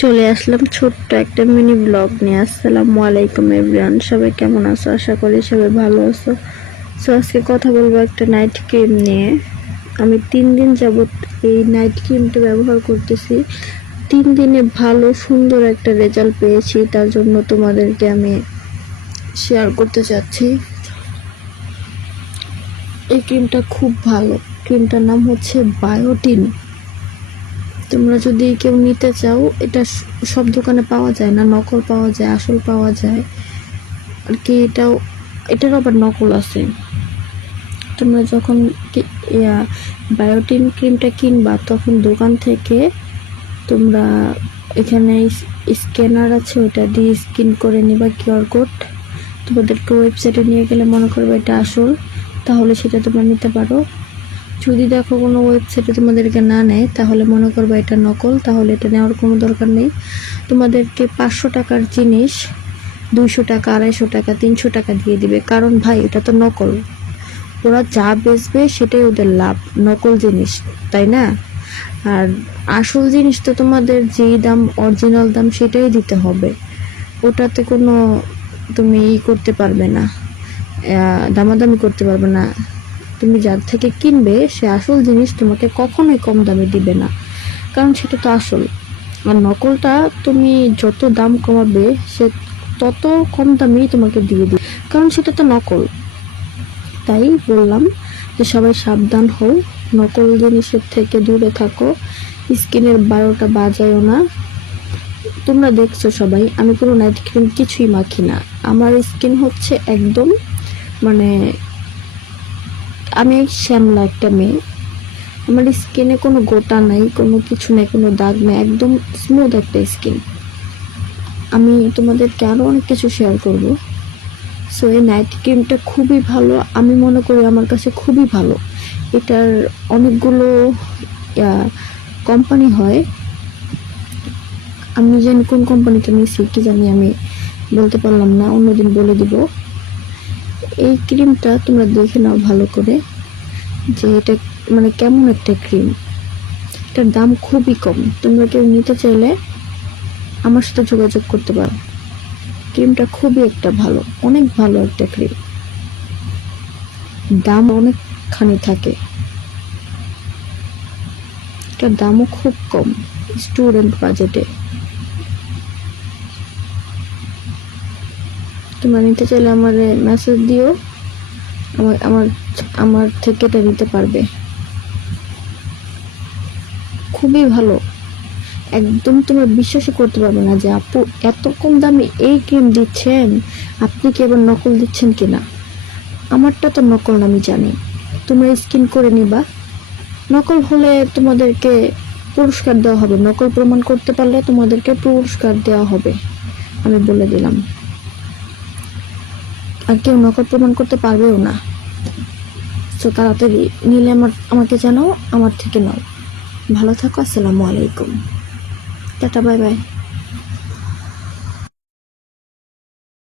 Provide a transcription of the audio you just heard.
চলে আসলাম ছোট্ট একটা মিনি ব্লগ নিয়ে। আসসালামু আলাইকুম এভরিওয়ান, সবাই কেমন আছো? আশা করি সবাই ভালো আছো। সো আজকে কথা বলবো একটা নাইট ক্রিম নিয়ে। আমি 3 দিন যাবত এই নাইট ক্রিমটা ব্যবহার করতেছি। 3 দিনে ভালো সুন্দর একটা রেজাল্ট পেয়েছি, তার জন্য তোমাদেরকে আমি শেয়ার করতে চাচ্ছি। এই ক্রিমটা খুব ভালো। ক্রিমটার নাম হচ্ছে বায়োটিন। তোমরা যদি কেউ নিতে চাও, এটা সব দোকানে পাওয়া যায় না, নকল পাওয়া যায়, আসল পাওয়া যায় আর কি। এটার আবার নকল আছে। তোমরা যখন বায়োটিন ক্রিমটা কিনবা, তখন দোকান থেকে তোমরা এখানে স্ক্যানার আছে, ওটা দিয়ে স্ক্যান করে নিবা কিউআর কোড। তোমাদেরকে ওয়েবসাইটে নিয়ে গেলে মনে করবে এটা আসল, তাহলে সেটা তোমরা নিতে পারো। যদি দেখো কোনো ওয়েবসাইটে তোমাদেরকে না নেয়, তাহলে মনে করবে এটা নকল, তাহলে এটা নেওয়ার কোনো দরকার নেই। তোমাদেরকে 500 টাকার জিনিস 200 টাকা, 250 টাকা, 300 টাকা দিয়ে দিবে, কারণ ভাই এটা তো নকল। ওরা যা বেচবে সেটাই ওদের লাভ, নকল জিনিস, তাই না? আর আসল জিনিস তো তোমাদের যেই দাম, অরিজিনাল দাম, সেটাই দিতে হবে। ওটাতে কোনো তুমি করতে পারবে না, দামাদামি করতে পারবে না। তুমি যার থেকে কিনবে সে আসল জিনিস তোমাকে কখনোই কম দামে দিবে না, কারণ সেটা তো আসল। আর নকলটা তুমি যত দাম কমাবে, সে তত কম দামেই তোমাকে দিয়ে দিবে, কারণ সেটা তো নকল। তাই বললাম যে সবাই সাবধান হও, নকল জিনিসের থেকে দূরে থাকো, স্কিনের 12টা বাজায়ও না। তোমরা দেখছো সবাই, আমি কোনো নাইট ক্রিম কিছুই মাখি না। আমার স্কিন হচ্ছে একদম, মানে আমি শ্যামলা একটা মেয়ে। আমার স্কিনে কোনো গোটা নাই, কোনো কিছু নেই, কোনো দাগ নেই, একদম স্মুথ একটা স্কিন। আমি তোমাদেরকে আরও অনেক কিছু শেয়ার করব। সো এই নাইট ক্রিমটা খুবই ভালো, আমি মনে করি আমার কাছে খুবই ভালো। এটার অনেকগুলো কোম্পানি হয়, আমি জানি কোন কোম্পানিটা নিয়েছি কি জানি, আমি বলতে পারলাম না, অন্যদিন বলে দিব। এই ক্রিমটা তোমরা দেখে নাও ভালো করে, যে এটা মানে কেমন একটা ক্রিম। এটার দাম খুবই কম, তোমরা কেউ নিতে চাইলে আমার সাথে যোগাযোগ করতে পারো। ক্রিমটা খুবই একটা ভালো, অনেক ভালো একটা ক্রিম, দাম অনেকখানি থাকে, এটার দামও খুব কম, স্টুডেন্ট বাজেটে। তোমরা নিতে চাইলে আমার মেসেজ দিও, আমার থেকে এটা নিতে পারবে। খুবই ভালো, একদম তোমরা বিশ্বাসই করতে পারবে না যে আপু এত কম দামে এই ক্রিম দিচ্ছেন, আপনি কি এবার নকল দিচ্ছেন কিনা। আমারটা তো নকল না, আমি জানি। তোমরা স্ক্যান করে নিবা, নকল হলে তোমাদেরকে পুরস্কার দেওয়া হবে, নকল প্রমাণ করতে পারলে তোমাদেরকে পুরস্কার দেওয়া হবে, আমি বলে দিলাম। আর কেউ নকল প্রমাণ করতে পারবেও না। তো তাড়াতাড়ি নিলে আমাকে জানাও, আমার থেকে নাও। ভালো থাকো, আসসালামু আলাইকুম, টাটা, বাই বাই।